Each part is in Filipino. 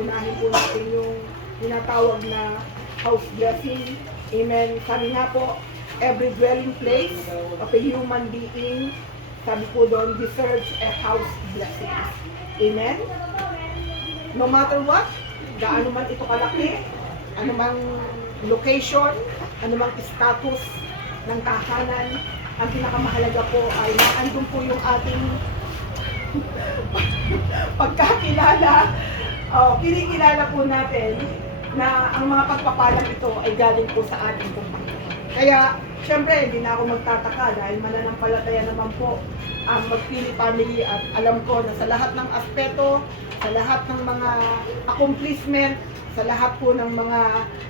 unahin po natin yung tinatawag na house blessing. Amen. Sabi nga po, every dwelling place of a human being, sabi po doon, deserves a house blessing. Amen. No matter what, gaano man ito kalaki, ano mang location, ano mang status ng tahanan, ang pinakamahalaga po ay naandun po yung ating pagkakilala, kinikilala po natin na ang mga pagpapalang ito ay galing po sa ating Panginoon. Kaya, syempre, hindi na ako magtataka dahil mananampalataya naman po ang Magpili Family at alam ko na sa lahat ng aspeto, sa lahat ng mga accomplishment, sa lahat po ng mga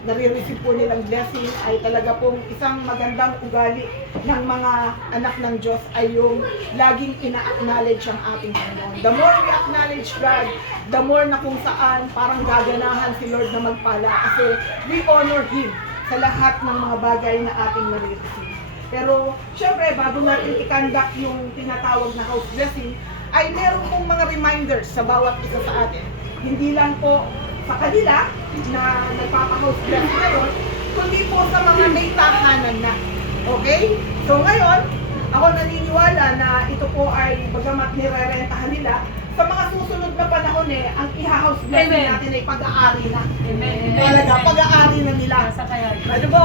nare-receive po nilang blessing ay talaga pong isang magandang ugali ng mga anak ng Diyos ay yung laging ina-acknowledge ang ating Panginoon. The more we acknowledge God, the more na kung saan parang gaganahan si Lord na magpala kasi we honor Him sa lahat ng mga bagay na ating nare-receive. Pero syempre bago natin i-conduct yung tinatawag na house blessing ay meron pong mga reminders sa bawat isa sa atin. Hindi lang po sa kanila na nagpapa-house blessing ngayon, kundi po sa mga may tahanan na. Okay? So ngayon, ako naniniwala na ito po ay bagamat nirerentahan nila, sa mga susunod na panahon ang iha-house blessing natin ay pag-aari na. Amen. Talaga, pag-aari na nila. Ano po?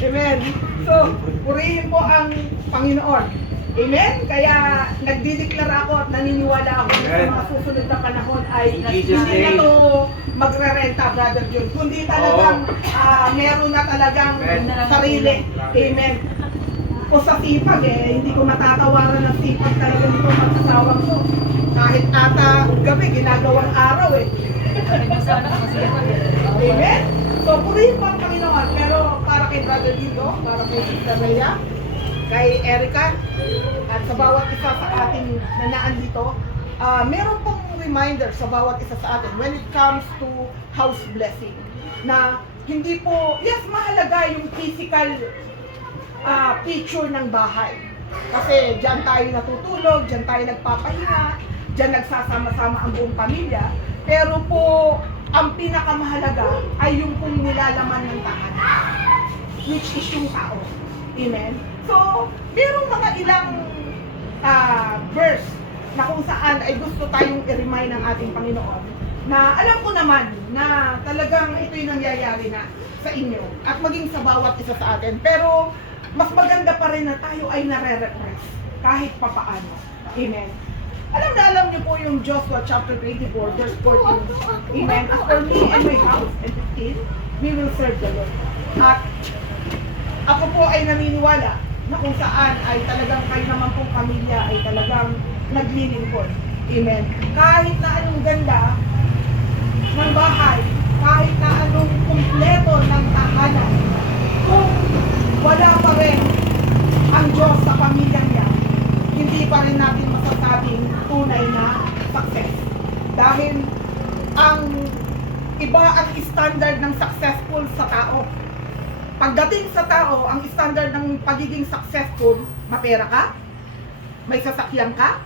Amen. So, purihin po ang Panginoon. Amen? Kaya nagdideklara ako at naniniwala ako na sa mga susunod na panahon ay hindi na to magrerenta, Brother John. Kundi talagang meron na talagang sarili. Amen. O sa sipag hindi ko matatawaran ng sipag talaga nito pag-asawang ko. Kahit ata gabi, ginagawang araw Amen? So, purihin po ang Panginoon. Pero para kay Brother Dito, para kay Sister Rhea, kay Erica, at sa bawat isa sa ating na naandito, meron pong reminder sa bawat isa sa atin when it comes to house blessing. Na hindi po, yes, mahalaga yung physical picture ng bahay. Kasi dyan tayo natutulog, dyan tayo nagpapahinga, dyan nagsasama-sama ang buong pamilya. Pero po, ang pinakamahalaga ay yung pong nilalaman ng tahanan, which is yung tao. Amen? So, merong mga ilang verse na kung saan ay gusto tayong i-remind ng ating Panginoon na alam ko naman na talagang ito'y nangyayari na sa inyo at maging sa bawat isa sa atin. Pero, mas maganda pa rin na tayo ay nare-repress kahit papaano. Amen. Alam niyo po yung Joshua chapter 24 verse 14. Amen. After me and my house and 15, we will serve the Lord. At ako po ay naniniwala na kung saan ay talagang kayo naman pong pamilya ay talagang naglilingkod. Amen. Kahit na anong ganda ng bahay, kahit na anong kumpleto ng tahanan, kung wala pa rin ang Diyos sa pamilyang yan, hindi pa rin natin masasabing tunay na success. Dahil ang iba ang standard ng successful sa tao. Pagdating sa tao, ang standard ng pagiging successful, mapera ka, may sasakyan ka,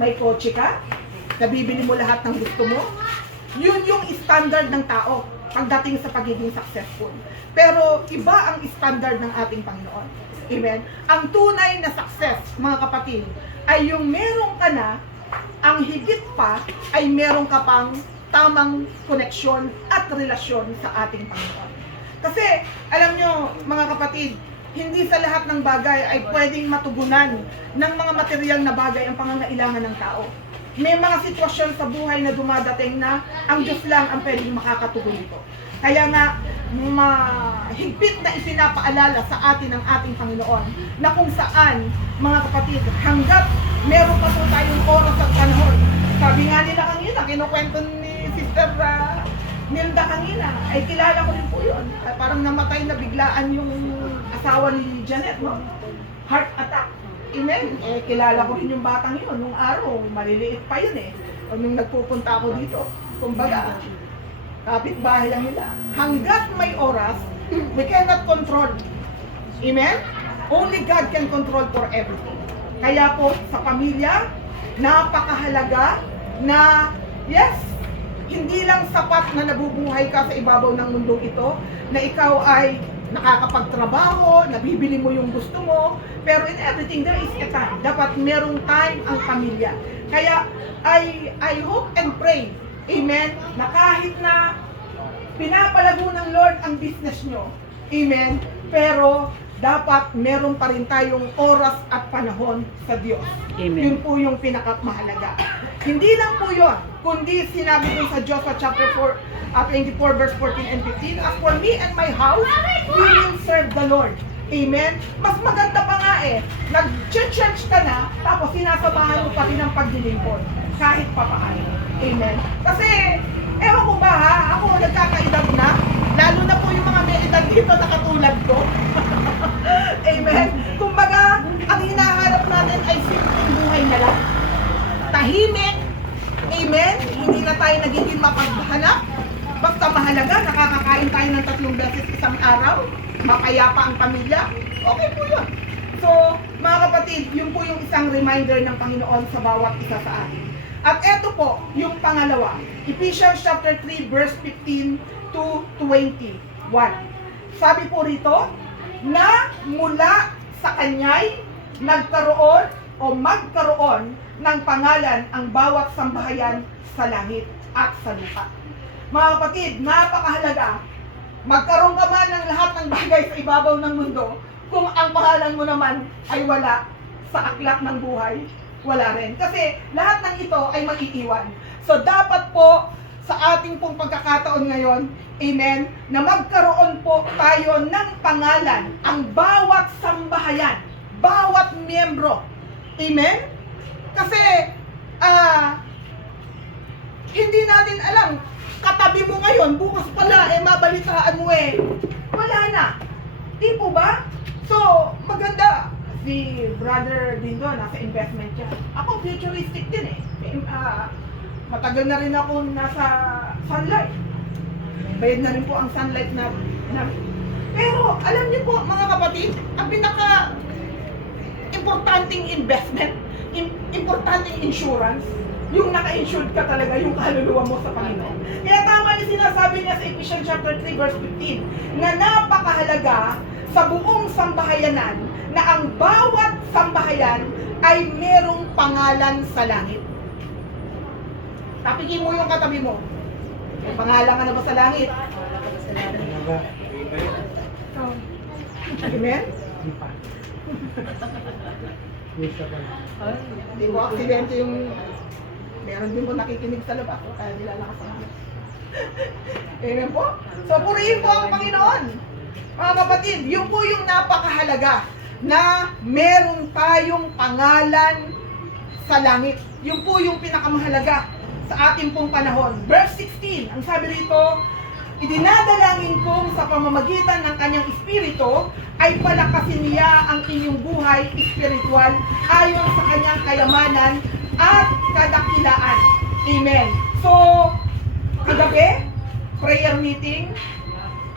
may kotse ka, nabibili mo lahat ng gusto mo. Yun yung standard ng tao pagdating sa pagiging successful. Pero iba ang standard ng ating Panginoon. Amen? Ang tunay na success, mga kapatid, ay yung meron ka na, ang higit pa ay meron ka pang tamang koneksyon at relasyon sa ating Panginoon. Kasi, alam nyo, mga kapatid, hindi sa lahat ng bagay ay pwedeng matugunan ng mga material na bagay ang pangangailangan ng tao. May mga sitwasyon sa buhay na dumadating na ang Diyos lang ang pwedeng makakatugon nito. Kaya nga, mahigpit na ipinapaalala sa atin ng ating Panginoon na kung saan, mga kapatid, hanggat meron pa po tayong oras at panahon. Sabi nga nila kanina, kinukwento ni Sister Nilda kanina, ay kilala ko rin po yun. Parang namatay na biglaan yung asawa ni Janet, no? Heart attack. Amen. Kilala ko rin yung batang yun. Nung araw, maliliit pa yun O nung nagpupunta ako dito, kumbaga, kapitbahay lang nila. Hanggat may oras, we cannot control. Amen? Only God can control for everything. Kaya po, sa pamilya, napakahalaga na yes, hindi lang sapat na nabubuhay ka sa ibabaw ng mundong ito, na ikaw ay nakakapagtrabaho, nabibili mo yung gusto mo, pero in everything there is a time. Dapat merong time ang pamilya. Kaya I hope and pray, amen, na kahit na pinapalago ng Lord ang business nyo, amen, pero dapat meron pa rin tayong oras at panahon sa Diyos. Amen. Yun po yung pinakamahalaga. Hindi lang po yun, kundi sinabi din sa Joshua chapter 24 verse 14 and 15, as for me and my house, we will serve the Lord. Amen? Mas maganda pa nga nag-church ka na, tapos sinasamahan mo pa rin ang paglilingkod, kahit pa paano. Amen? Kasi, ewan ko ba ha, ako nagkakaedad na, lalo na po yung mga may edad dito na katulad ko. Amen? Kumbaga, ang hinaharap natin ay simpleng buhay na lang. Tahimik. Amen? Hindi na tayo nagiging mapaghanap. Basta mahalaga, nakakakain tayo ng 3 beses isang araw. Mapayapa ang pamilya. Okay po yun. So, mga kapatid, yun po yung isang reminder ng Panginoon sa bawat isa sa atin. At eto po, yung pangalawa. Ephesians chapter 3 verse 15 to 21. Sabi po rito, na mula sa Kanya'y nagkaroon o magkaroon ng pangalan ang bawat sambahayan sa langit at sa lupa. Mga kapatid, napakahalaga. Magkaroon ka man ng lahat ng bagay sa ibabaw ng mundo, kung ang pangalan mo naman ay wala sa aklat ng buhay, wala rin. Kasi lahat ng ito ay mag-iiwan. So dapat po sa ating pong pagkakataon ngayon, amen, na magkaroon po tayo ng pangalan ang bawat sambahayan, bawat miyembro. Amen? Kasi, hindi natin alam, katabi mo ngayon, bukas pala, mabalitaan mo wala na. Di po ba? So, maganda. Si brother din doon, nasa investment siya. Ako, futuristic din matagal na rin ako nasa sunlight. Bayad na rin po ang sunlight na. Pero, alam niyo po, mga kapatid, ang pinaka importanteng investment, importanteng insurance, yung naka-insured ka talaga, yung kaluluwa mo sa Panginoon. Kaya tama yung sinasabi niya sa Ephesians chapter 3 verse 15, na napakahalaga sa buong sambahayanan na ang bawat sambahayan ay merong pangalan sa langit. Tapikin mo yung katabi mo. May pangalan ka na ba sa langit? Amen? Hindi ko aksidente yung meron din po nakikinig sa labas, kaya nila nakasama. Amen po? So, purihin po ang Panginoon. Mga kapatid, yun po yung napakahalaga na meron tayong pangalan sa langit. Yun po yung pinakamahalaga sa ating pong panahon. Verse 16, ang sabi rito, idinadalangin kong sa pamamagitan ng kanyang espiritu ay palakasin niya ang inyong buhay espiritual ayon sa kanyang kayamanan at kadakilaan. Amen. So, kagabi, prayer meeting,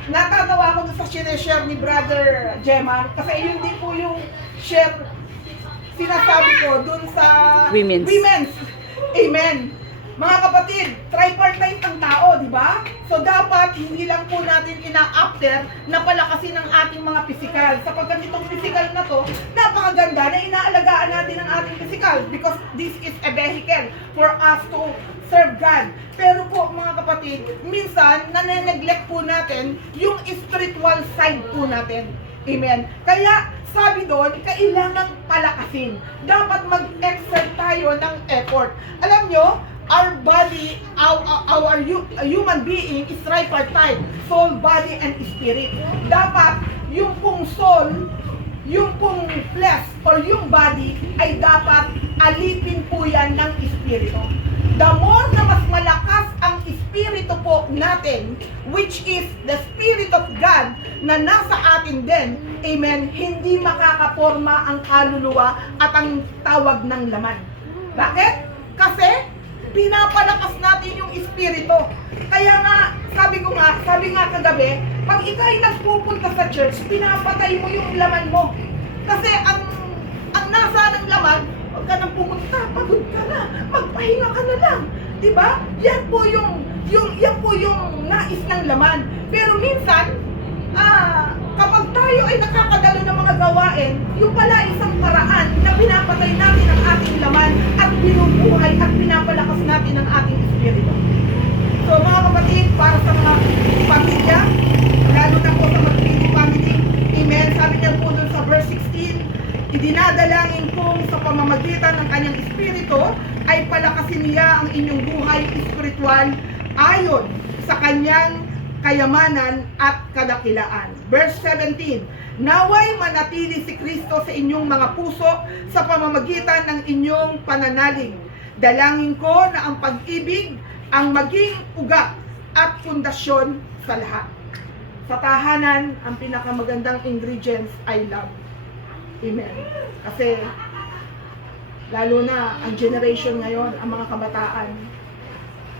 natatawa ako sa sineshare ni Brother Gemma kasi yun din po yung share sinasabi ko dun sa women's. Amen. Mga kapatid, tripartite ang tao, di ba? So dapat hindi lang po natin ina-after na palakasin ang ating mga pisikal. Sapagkat itong pisikal na to, napakaganda na inaalagaan natin ang ating pisikal because this is a vehicle for us to serve God. Pero po mga kapatid, minsan nane-neglect po natin yung spiritual side po natin. Amen. Kaya sabi doon, kailangan palakasin. Dapat mag-exert tayo ng effort. Alam nyo, our body, our human being is tripartite, soul, body, and spirit. Dapat yung pong soul, yung pong flesh, or yung body, ay dapat alipin po yan ng espiritu. The more na mas malakas ang espiritu po natin, which is the Spirit of God, na nasa atin din, amen, hindi makakaporma ang kaluluwa at ang tawag ng laman. Bakit? Kasi, pinapalakas natin yung espiritu. Kaya nga, sabi nga kagabi, pag ikaw'y nagpupunta sa church, pinapatay mo yung laman mo. Kasi ang nasa ng laman, ka nang pumunta, pagod ka na, magpahinga ka na lang. Diba? Yan po yung nais ng laman. Pero minsan, kapag tayo ay nakakadalo ng mga gawain, yung pala isang paraan na pinapatay natin ang ating laman at binubuhay at pinapalakas natin ang ating espiritu. So mga kapatid, para sa mga pamilya, lalo na po sa magpili family, amen, sabi niya po dun sa verse 16, idinadalangin kong sa pamamagitan ng kanyang espiritu ay palakasin niya ang inyong buhay espiritual ayon sa kanyang kayamanan at kadakilaan. Verse 17, naway manatili si Kristo sa inyong mga puso sa pamamagitan ng inyong pananalig. Dalangin ko na ang pag-ibig ang maging ugat at pundasyon sa lahat. Sa tahanan, ang pinakamagandang ingredients ay love. Amen. Kasi, lalo na ang generation ngayon, ang mga kabataan,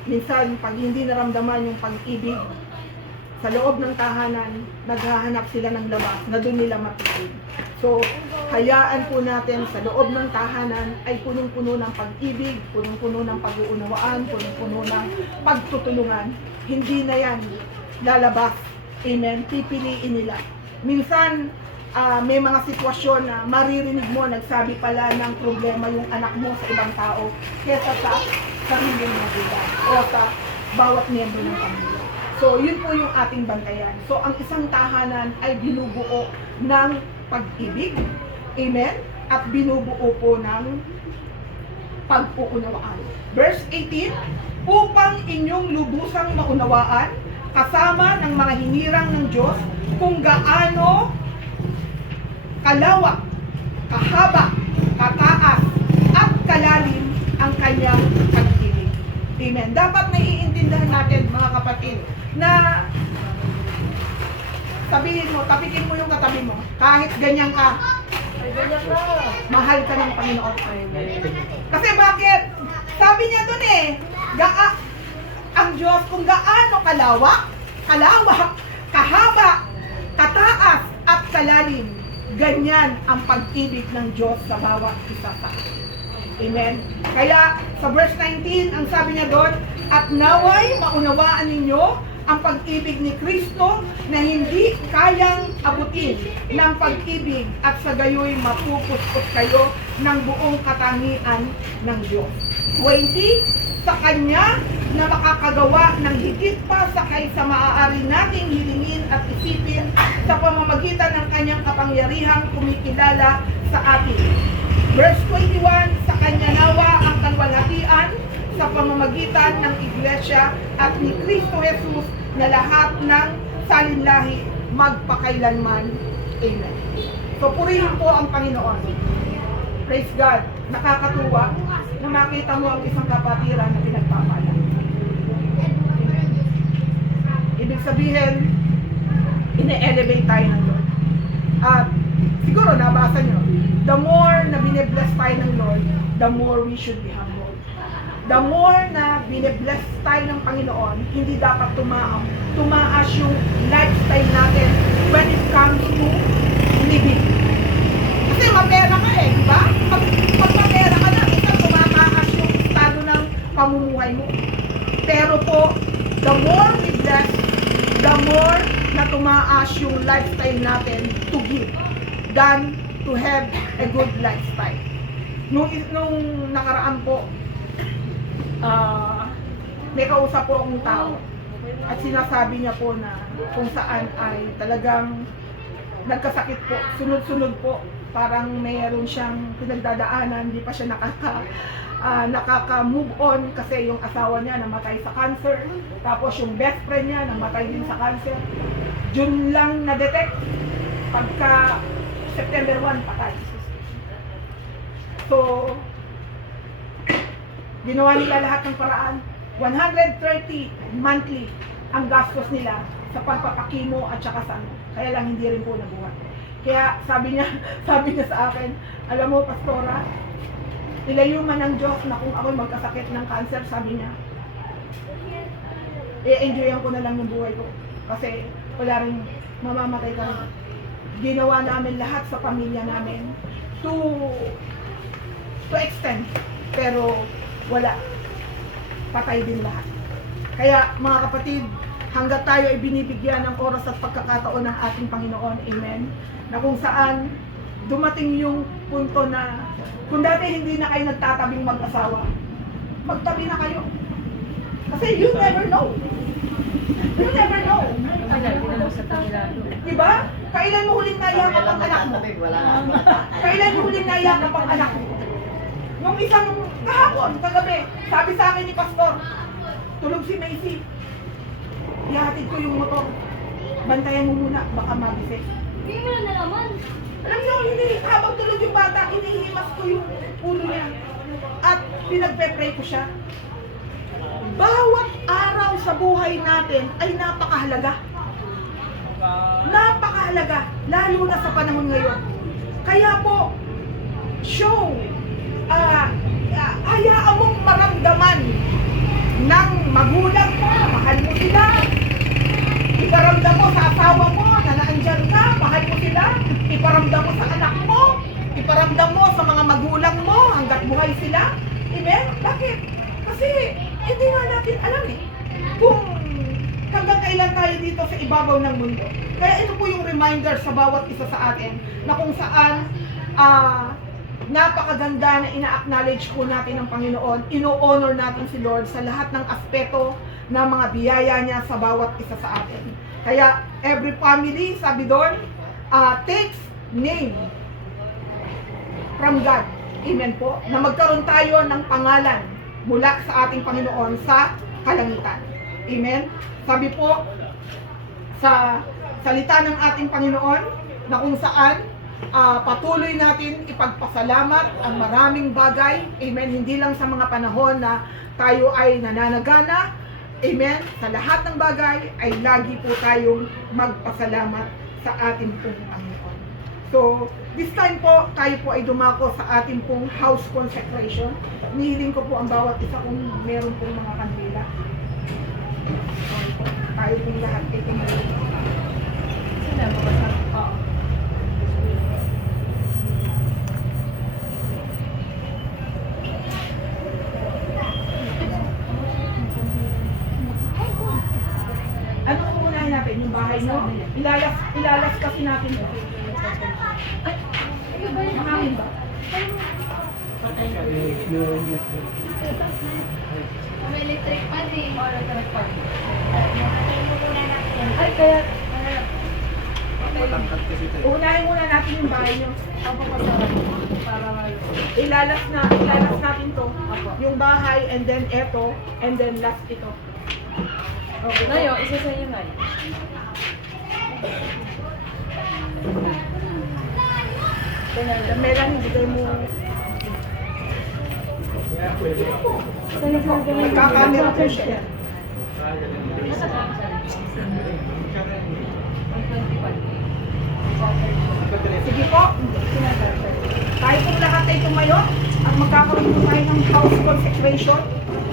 minsan, pag hindi naramdaman yung pag-ibig, sa loob ng tahanan, naghahanap sila ng labas na doon nila mapipig. So, hayaan po natin sa loob ng tahanan ay punong-puno ng pag-ibig, punong-puno ng pag-uunawaan, punong-puno ng pagtutulungan. Hindi na yan lalabas. Amen. Pipiliin nila. Minsan, may mga sitwasyon na maririnig mo, nagsabi pala ng problema yung anak mo sa ibang tao kesa sa sarili mo nila o sa bawat miyembro ng pamilya. So, yun po yung ating bantayan. So, ang isang tahanan ay binubuo ng pag-ibig, amen, at binubuo po ng pag-uunawaan. Verse 18, upang inyong lubusang maunawaan, kasama ng mga hinirang ng Diyos, kung gaano kalawak, kahaba, kataas, at kalalim ang kanyang pag-ibig. Amen. Dapat naiintindihan natin, mga kapatid, na sabihin mo, tapikin mo yung katabi mo, kahit ganyan ka, mahal ka ng Panginoon. Kasi bakit? Sabi niya dun ang Diyos kung gaano kalawak, kahaba, kataas, at kalalim, ganyan ang pag-ibig ng Diyos sa bawat isa sa atin. Amen. Kaya sa verse 19, ang sabi niya doon, at naway maunawaan ninyo ang pag-ibig ni Kristo na hindi kayang abutin ng pag-ibig at sa gayoy mapupuspos kayo ng buong katangian ng Diyos. 20, sa Kanya na makakagawa ng higit pa sa kaysa maaari nating hilingin at isipin sa pamamagitan ng Kanyang kapangyarihang kumikilala sa atin. Verse 21, sa Kanya nawa ang kalwalhatian sa pamamagitan ng Iglesia at ni Kristo Jesus na lahat ng salinlahi magpakailanman. Amen. So, purihin po ang Panginoon. Praise God. Nakakatuwa na makita mo ang isang kapatiran na pinagpapala. Ibig sabihin, ine-elevate tayo ng Lord. At siguro nabasa nyo, the more na bine-bless tayo ng Lord, the more we should be humble. The more na bine-bless tayo ng Panginoon, hindi dapat tumaas yung lifestyle natin when it comes to living. Kasi mapera ka di ba? Pag mapera ka na, minsan tumataas yung estado ng pamumuhay mo. Pero po, the more we bless, the more na tumaas yung lifestyle natin to give than to have a good lifestyle. Nung nakaraan po, may kausap po akong tao at sinasabi niya po na kung saan ay talagang nagkasakit po, sunod-sunod po, parang mayroon siyang pinagdadaanan, hindi pa siya nakaka-move on kasi yung asawa niya namatay sa cancer, tapos yung best friend niya namatay din sa cancer. June lang na-detect, pagka September 1 patay. So, ginawa nila lahat ng paraan. 130 monthly ang gastos nila sa pagpapakimo at saka sa ano. Kaya lang hindi rin po nabuhat. Kaya sabi niya sa akin, alam mo, Pastora, ilayo man ng Diyos na kung ako'y magkasakit ng cancer, sabi niya, i-enjoyan ko na lang yung buhay ko. Kasi wala rin, mamamatay ka rin. Ginawa namin lahat sa pamilya namin to to extend. Pero wala. Patay din lahat. Kaya mga kapatid, hanggat tayo ay binibigyan ng oras at pagkakataon ng ating Panginoon, amen, na kung saan dumating yung punto na kung dati hindi na kayo nagtatabing mag-asawa, magtabi na kayo. Kasi you never know. You never know. Diba? Kailan mo huling nayakap ang anak mo? Kailan mo huling nayakap ang anak mo? Nung isang kahapon, kagabi, sabi sa akin ni Pastor, tulog si Macy. Ihatid ko yung motor. Bantayan mo muna, baka magising. Hindi mo na naman. Alam niyo, hindi, habang tulog yung bata, inihimas ko yung ulo niya. At pinagpe-pray ko siya. Bawat araw sa buhay natin ay napakahalaga. Napakahalaga, lalo na sa panahon ngayon. Kaya po, show, hayaan mong maramdaman ng magulang mo, mahal mo sila. Iparamdam mo sa asawa mo na naandyan ka, mahal mo sila. Iparamdam mo sa anak mo, iparamdam mo sa mga magulang mo hanggat buhay sila. Amen? Bakit? Kasi hindi nga natin alam kung hanggang kailan tayo dito sa ibabaw ng mundo. Kaya ito po yung reminder sa bawat isa sa atin na kung saan napakaganda na ina-acknowledge po natin ang Panginoon, ino-honor natin si Lord sa lahat ng aspeto ng mga biyaya niya sa bawat isa sa atin. Kaya every family, sabi doon, takes name from God. Amen po. Na magkaroon tayo ng pangalan mula sa ating Panginoon sa kalangitan. Amen. Sabi po sa salita ng ating Panginoon na kung saan patuloy natin ipagpasalamat ang maraming bagay. Amen. Hindi lang sa mga panahon na tayo ay nananagana. Amen. Sa lahat ng bagay ay lagi po tayong magpasalamat sa ating pong Panginoon. So, this time po, tayo po ay dumako sa ating pong house consecration. Nihiling ko po ang bawat isa kung meron pong mga kandila. Tayo pong lahat ay tingnan. Sila mga sa... Ano po unahin natin? Yung bahay mo? Ilalas kasi natin ito. Ay, makangin ba? May electric pan eh. Ay, kaya... Unahin muna natin yung bahay nyo. Ilalas natin to. Yung bahay, and then eto, and then last ito. Okay. Nayo, isa sa inyo, Nay. Meron, hindi kayo mo... Magkakamera po siya. Sige po. Tayo pong lahat ay tumayo at magkakaroon po tayo ng house consecration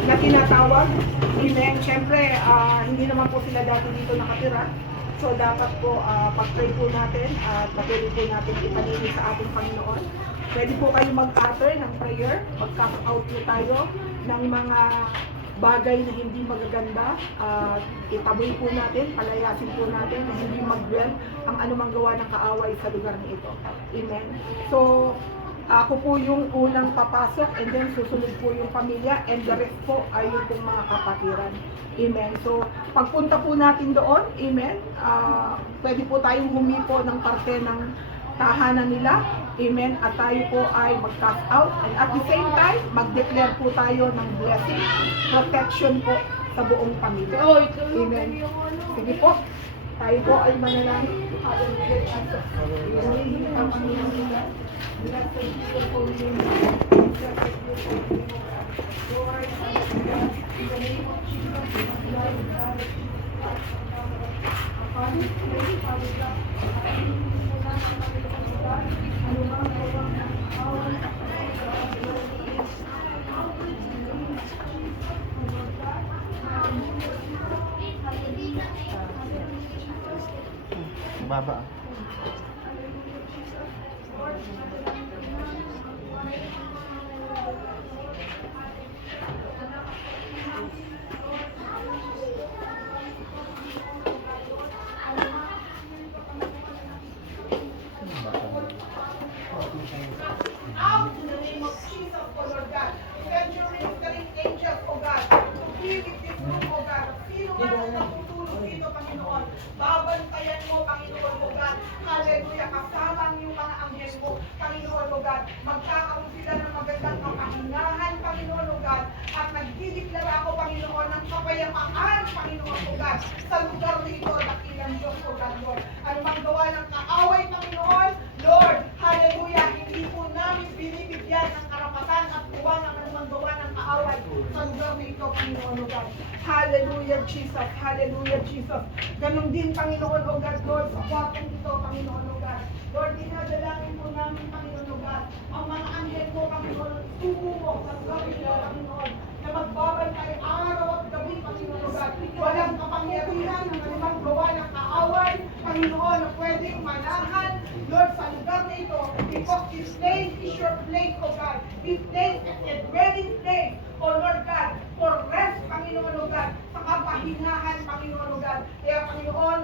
na tinatawag. Amen. Siyempre, hindi naman po sila dati dito nakatira. So, dapat po pag-pray po natin at patuloy po natin ipalinis sa ating Panginoon. Pwede po kayo mag-utter ng prayer. Mag-come out po tayo ng mga bagay na hindi magaganda. Itaboy po natin, palayasin po natin na hindi mag-dwell ang anumang gawa ng kaaway sa lugar na ito. Amen. So, ako po yung unang papasok and then susunod po yung pamilya and the rest po ay yung pong mga kapatiran. Amen. So, pagpunta po natin doon, amen, pwede po tayong humipo ng parte ng tahanan nila. Amen. At tayo po ay mag-cast out and at the same time, mag-declare po tayo ng blessing, protection po sa buong pamilya. Amen. Sige po. Tayo po ay manalangin. Hallelujah, Jesus. Hallelujah, ang Panginoon nila. Blessed be your holy name. Blessed be your holy name. Lord, hallelujah. In the name of Jesus, Lord, God, upon His name, Father God, anumang gawang awan sa Baba. inhibit this room, O God. Sino man ang natutulog dito, Panginoon, babantayan mo, Panginoon, O God. Hallelujah. Kasama ang iyong mga anghel mo, Panginoon, O God. Magkakaroon sila ng magandang kapahingahan, Panginoon, O God. At nagdideklara ako, Panginoon, ng kapayapaan, Panginoon, O God, sa lugar nito, dakilang Diyos, O God, Lord. Ano mang gawa ng kaaway, Panginoon, Lord, hallelujah, hindi po namin binibigyan ng karapatan at buwan ang anumang gawa ng kaaway sa lugar nito, Panginoon, O God. Hallelujah, Jesus. Hallelujah, Jesus. Ganon din, Panginoon, O God, Lord, sa kwartong ito, Panginoon, O God. Lord, dinadalangin po namin, Panginoon, O God, ang mga anghel mo, Panginoon, sugo mo sa lugar nito, Panginoon, na magbabantay araw at gabi, Panginoon, O God. Walang kapangyarihan ng anumang gawa ng kaaway, Panginoon, na pwedeng manahan, Lord, sa lugar na ito, because this place is your place, O God. This place is a dwelling place, O Lord God, for rest, Panginoon, O God, sa kapahingahan, Panginoon, O God. Kaya, Panginoon,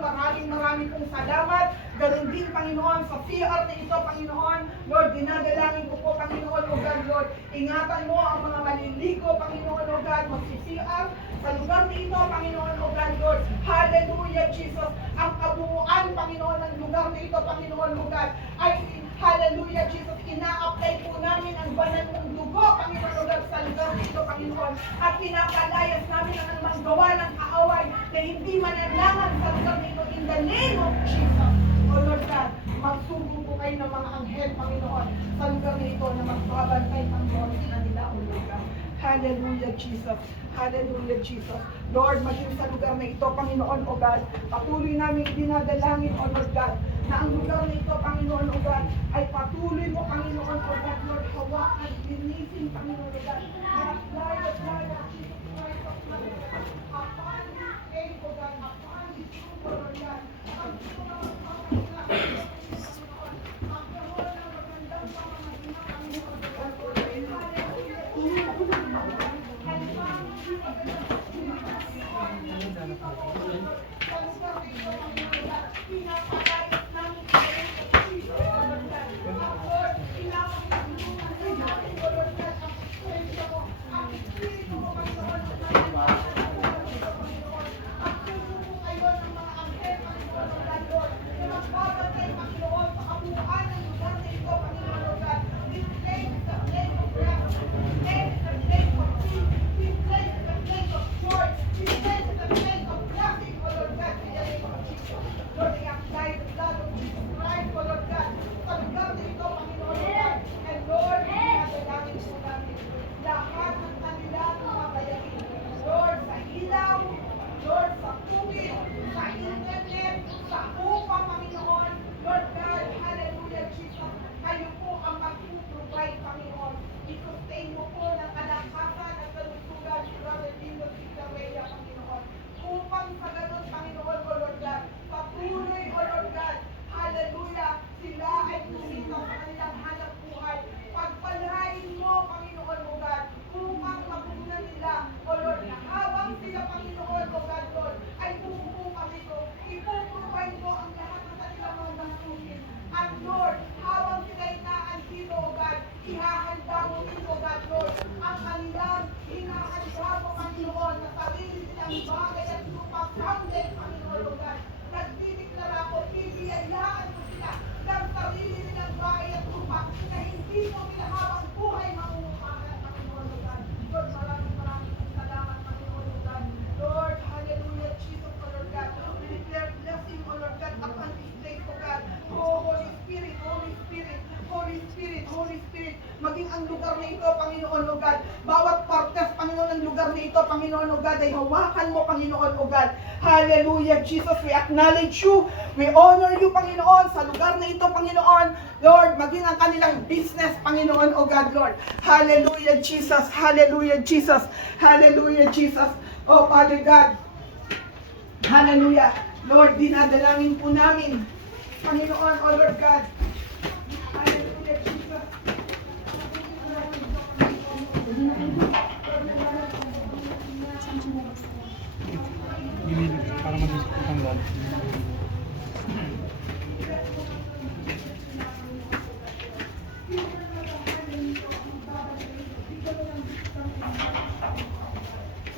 maraming pong salamat. Ganun din, Panginoon, sa CR na ito, Panginoon, Lord, dinadalangin ko po, Panginoon, O God, Lord, ingatan mo ang mga maliligo, Panginoon, O God, mag-CR sa lugar na ito, Panginoon, O God, Lord. Hallelujah, Jesus. Ang kabuuan, Panginoon, ng lugar na ito, Panginoon, O God, ay hallelujah, Jesus. Ina-apply po namin ang banal mong dugo, Panginoon, O God, sa lugar na ito, Panginoon. At pinapalayas namin ang anumang gawa ng kaaway na hindi mananlangan sa lugar na ito in the name of Jesus. O Lord God, magsugo po kayo ng mga anghel, Panginoon, sa lugar na ito na magbabantay ang Lord sa kanila, O Lord God. Hallelujah, Jesus. Hallelujah, Jesus. Lord, maging sa lugar na ito, Panginoon, O God, patuloy namin dinadalangin, O Lord God, na ang lugar na ito, Panginoon, O God, ay patuloy mo, Panginoon, O God, Lord, hawakan, linisin, Panginoon, O God, na apply the blood of Jesus Christ of Nazareth upon this day, O God, upon this room, O Lord God, ang mga magkaroon ng magandang pamamagitan, Panginoon, O God, maging ang lugar na ito, Panginoon, O God, bawat partes, Panginoon, ng lugar na ito, Panginoon, O God, ay hawakan mo, Panginoon, O God. Hallelujah, Jesus, we acknowledge you, we honor you, Panginoon, sa lugar na ito, Panginoon, Lord, maging ang kanilang business, Panginoon, O God, Lord. Hallelujah, Jesus, hallelujah, Jesus, hallelujah, Jesus, oh Father God, hallelujah, Lord, dinadalangin po namin, Panginoon, O Lord God, hallelujah, Jesus. Para mag-isip ang loob.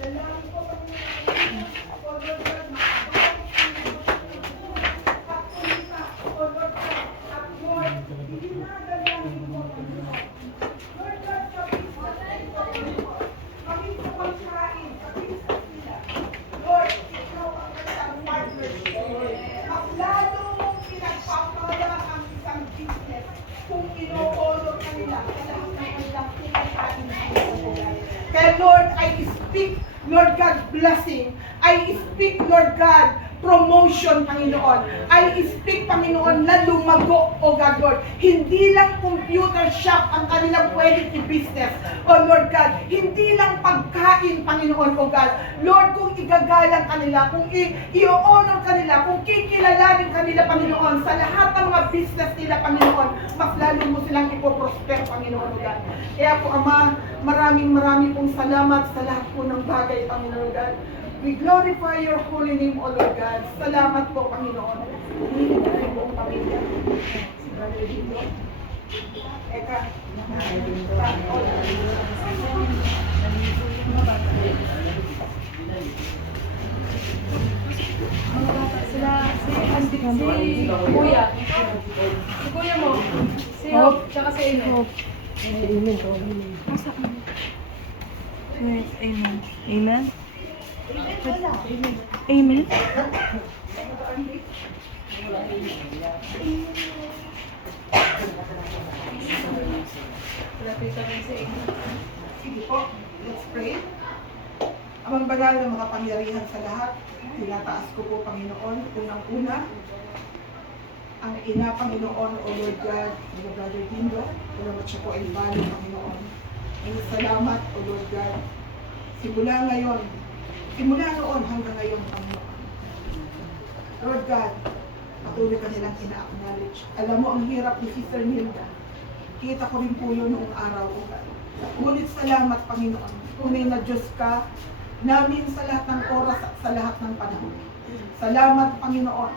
Dalangin ko, Panginoon. O Lord God, at kumita, O Lord God, at Lord, dinadalangin ko, Panginoon. Lord God, sa business nila, Panginoon. Kami sa pagkain, sa business nila. Lord, ikaw ang isang partnership. At lalo mong pinagpapala ang isang business kung ino-honor kanila sa lahat ng kanilang pinagkain na ito. Kaya Lord, I speak, Lord God, blessing. I speak, Lord God, promotion, Panginoon. I speak, Panginoon, na lumago, O God, Lord. Hindi lang computer shop ang kanilang pwedeng i-business, O Lord God. Hindi lang pagkain, Panginoon, O God. Lord, kung igagalang kanila, kung i-honor kanila, kung kikilalanin kanila, Panginoon, sa lahat ng mga business nila, Panginoon, mas lalo mo silang ipoprosper, Panginoon, O God. Kaya po, Ama, maraming pong salamat sa lahat po ng bagay, Panginoon, O God. We glorify your holy name, O Lord God. Salamat po, Panginoon. Hindi na rin buong pamilya. Si Brother Dino. Eka. Si Kuya. Si Kuya mo. Si Hope. Tsaka si Amen. Yes, amen. Amen? Amen? Lapitan mo si Amen. Sige po, let's pray. Amang banal na mga pangyarihan sa lahat, tinataas ko po, Panginoon, unang-una, ang ina, Panginoon, O Lord God, mga Brother Dindo, salamat siya po ay bali, Panginoon. Ang salamat, O Lord God, simula noon hanggang ngayon, Panginoon. Lord God, patuloy ka nilang ina-acknowledge. Alam mo, ang hirap ni Sister Nilda. Kita ko rin po yun noong araw, O God. Ngunit salamat, Panginoon. Tunay na Diyos ka, namin sa lahat ng oras at sa lahat ng panahon. Salamat, Panginoon.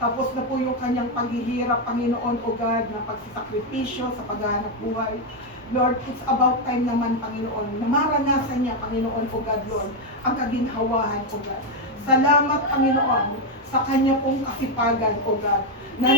Tapos na po yung kanyang paghihirap, Panginoon, O God, na pagsisakripisyo sa paghahanap buhay. Lord, it's about time naman, Panginoon, na maranasan niya, Panginoon, O God, Lord, ang kaginhawahan, O God. Salamat, Panginoon, sa kanya pong kasipagan, O God, na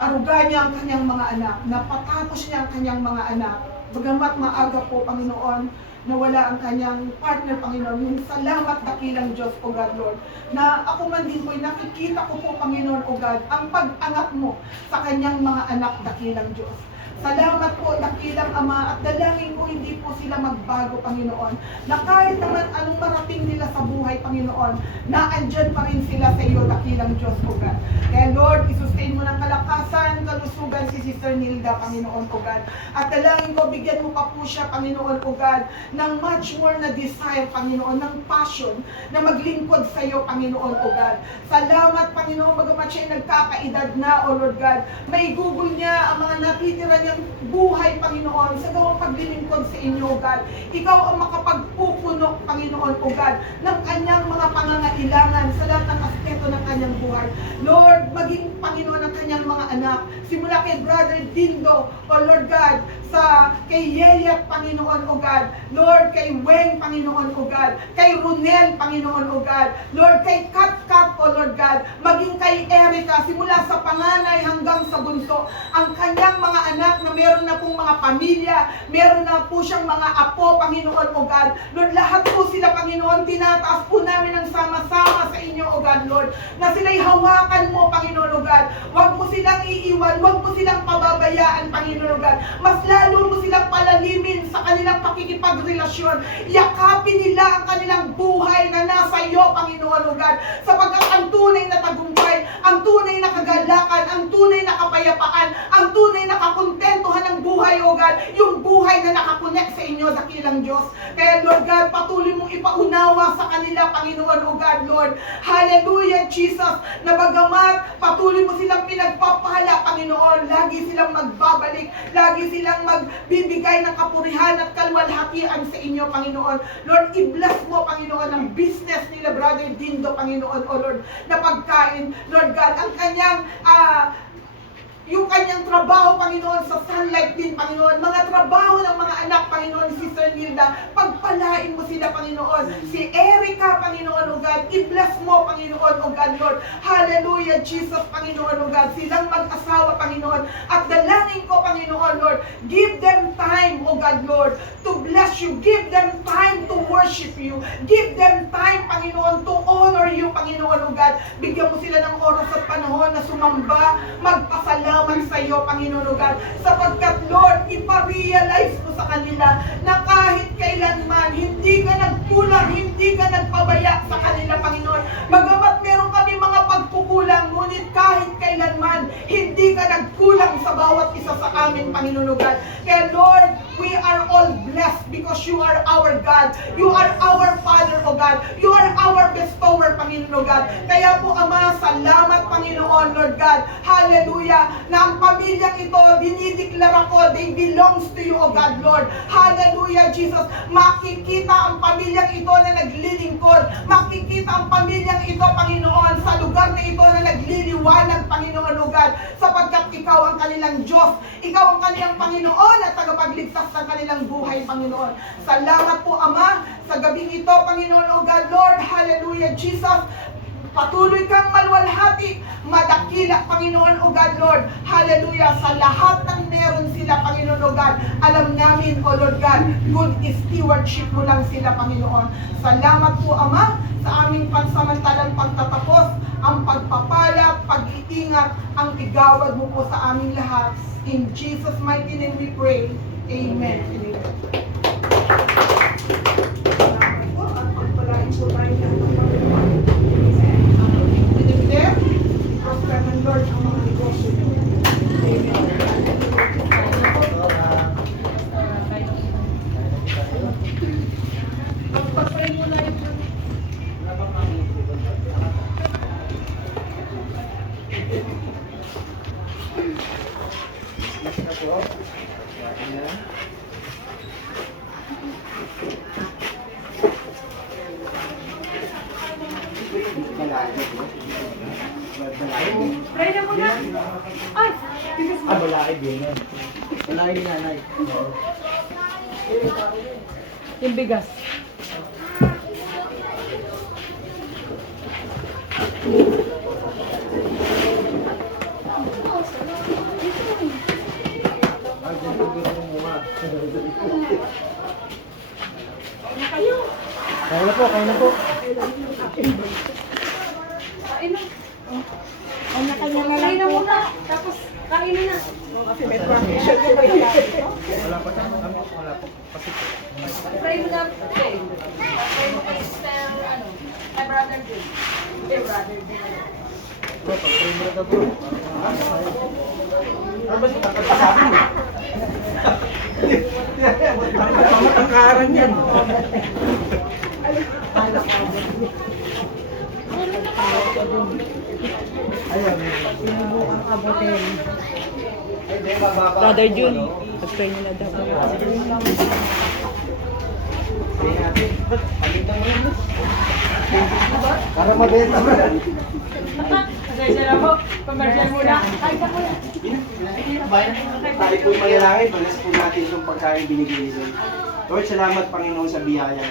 aruga niya ang kanyang mga anak, napatapos niya ang kanyang mga anak, bagamat maaga po, Panginoon, nawala ang kanyang partner, Panginoon. Yung salamat dakilang Diyos, O God, Lord, na ako man din po, nakikita ko po, Panginoon, O God, ang pag-angat mo sa kanyang mga anak, dakilang Diyos. Salamat po, dakilang Ama, at dalangin ko hindi po sila magbago, Panginoon, na kahit naman anong marating nila sa buhay, Panginoon, na andyan pa rin sila sa iyo, dakilang Diyos, O God. Kaya Lord, isustain mo ng kalakasan, kalusugan si Sister Nilda, Panginoon, O God. At dalangin ko, bigyan mo pa po siya, Panginoon, O God, ng much more na desire, Panginoon, ng passion na maglingkod sa iyo, Panginoon, O God. Salamat, Panginoon, bagamat siya nagkakaedad na, O Lord God, may Google niya ang mga natitira niyang buhay, Panginoon, sa gawang paglilingkod sa inyo, O God. Ikaw ang makapagpupuno, Panginoon, O God, ng kanyang mga pangangailangan sa lahat ng aspeto ng kanyang buhay. Lord, maging Panginoon ng kanyang mga anak, simula kay Brother Dindo, O Lord God, kay Yeyat, Panginoon, O God, Lord, kay Weng, Panginoon, O God, kay Runel, Panginoon, O God, Lord, kay Kat, O Lord God, maging kay Erica, simula sa panganay hanggang sa bunso, ang kanyang mga anak na meron na pong mga pamilya, meron na po siyang mga apo, Panginoon, O God, Lord, lahat po sila, Panginoon, tinataas po namin ng sama-sama sa inyo, O God, Lord, na sila'y hawakan mo, Panginoon, O God, huwag mo silang iiwan, huwag mo silang pababayaan, Panginoon, O God, mas lalo mo silang palalimin sa kanilang pakikipagrelasyon. Yakapin nila ang kanilang buhay na nasa iyo, Panginoon, O God, sapagkat ang tunay na tagumpay, ang tunay na kagalakan, ang tunay na kapayapaan, ang tunay na kakontentuhan ng buhay, O God, yung buhay na nakakonect sa inyo, dakilang Diyos. Kaya, Lord God, patuloy mong ipaunawa sa kanila, Panginoon, O God, Lord. Hallelujah, Jesus, na bagamat patuloy mo silang pinagpapala, Panginoon, lagi silang magbabalik, lagi silang magbibigay ng kapurihan at kalwalhatian sa inyo, Panginoon. Lord, i-bless mo, Panginoon, ang business nila, Brother Dindo, Panginoon, O Lord, na pagkain, Lord God, ang kanyang yung kanyang trabaho, Panginoon, sa Sunlight din, Panginoon, mga trabaho ng mga anak, Panginoon, si Sister Nilda, pagpalain mo sila, Panginoon. Si Erica, Panginoon, O God, i-bless mo, Panginoon, O God, Lord. Hallelujah, Jesus, Panginoon, O God, silang mag-asawa, Panginoon, at dalangin ko, Panginoon, Lord, give them time, O God, Lord, to bless you, give them time to worship you, give them time, Panginoon, to honor you, Panginoon, O God. Bigyan mo sila ng oras at panahon na sumamba, magpasalamat sa iyo, Panginoon, O God, sapagkat, Lord, iparealize mo sa kanila na kahit kailanman, hindi ka nagkulang, hindi ka nagpabaya sa kanila, Panginoon. Bagamat meron kami mga pagkukulang, ngunit kahit kailanman, hindi ka nagkulang sa bawat isa sa amin, Panginoon, O God. Kaya, Lord, we are all blessed because you are our God. You are our Father, O God. You are our bestower, Panginoon, O God. Kaya po, Ama, salamat, Panginoon, Lord God. Hallelujah. Na ang pamilyang ito, dinideklara ko, they belongs to you, O God, Lord. Hallelujah, Jesus. Makikita ang pamilyang ito na naglilingkod. Makikita ang pamilyang ito, Panginoon, sa lugar na ito na nagliliwanag, Panginoon, O God. Sapagkat ikaw ang kanilang Diyos. Ikaw ang kanilang Panginoon at tagapagligtas ng kanilang buhay, Panginoon. Salamat po, Ama, sa gabing ito, Panginoon, O God, Lord. Hallelujah, Jesus. Patuloy kang maluwalhati, madakila, Panginoon, O God, Lord. Hallelujah. Sa lahat ng meron sila, Panginoon, O God, alam namin, O Lord God, good stewardship mo lang sila, Panginoon. Salamat po, Ama, sa aming pansamantalang pagtatapos, ang pagpapala, pag-iingat, ang igawad mo po sa aming lahat. In Jesus' mighty name we pray. Amen. Salamat po at pagpalain po tayo ng Panginoon. Prosper ng Lord ang mga negosyo niyo. Amen. Pagpapalay mo na yung Pray na muna. Ay! Balaib yun yan. Balaib ni nanay. Yung bigas. Kaya na po, kaya na po. Kain na. kanya-kanya na Kain lang na po. muna. Tapos, kain na na. Kasi may practice po kayo. Wala pa tayo. Wala po. Kasi Pray mo na. Pray. Pray mo kay Sister, my brother Jim. Dear brother Jim. bro, pag-pray mo na daw bro. Ano ba siya pagkakasabi mo? Pamatangkaran yan. Ayun. Sinubukang abutin. Brother Jun, pag-pray nila daw. Para mabenta mo. Pasensya na po. Commercial muna. Kain ka muna. Tayo po manalangin, palas po natin itong pagkain binigay ni Lord. Lord, salamat Panginoon sa biyaya.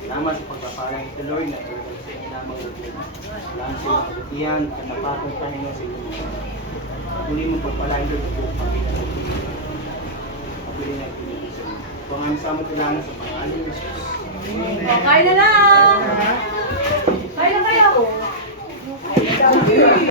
Salamat sa pagpapalang ito, Lord, na tulad sa inamang Lord. Salamat sa iyong kabutihan, kanapatong Panginoon sa iyong muli mong pagpalain, Lord, sa iyong Panginoon. Patuloy na ibinigay sa iyo. Kung ang sama kailangan sa pangalan ni Jesus. Kain na na! Kain na kayo!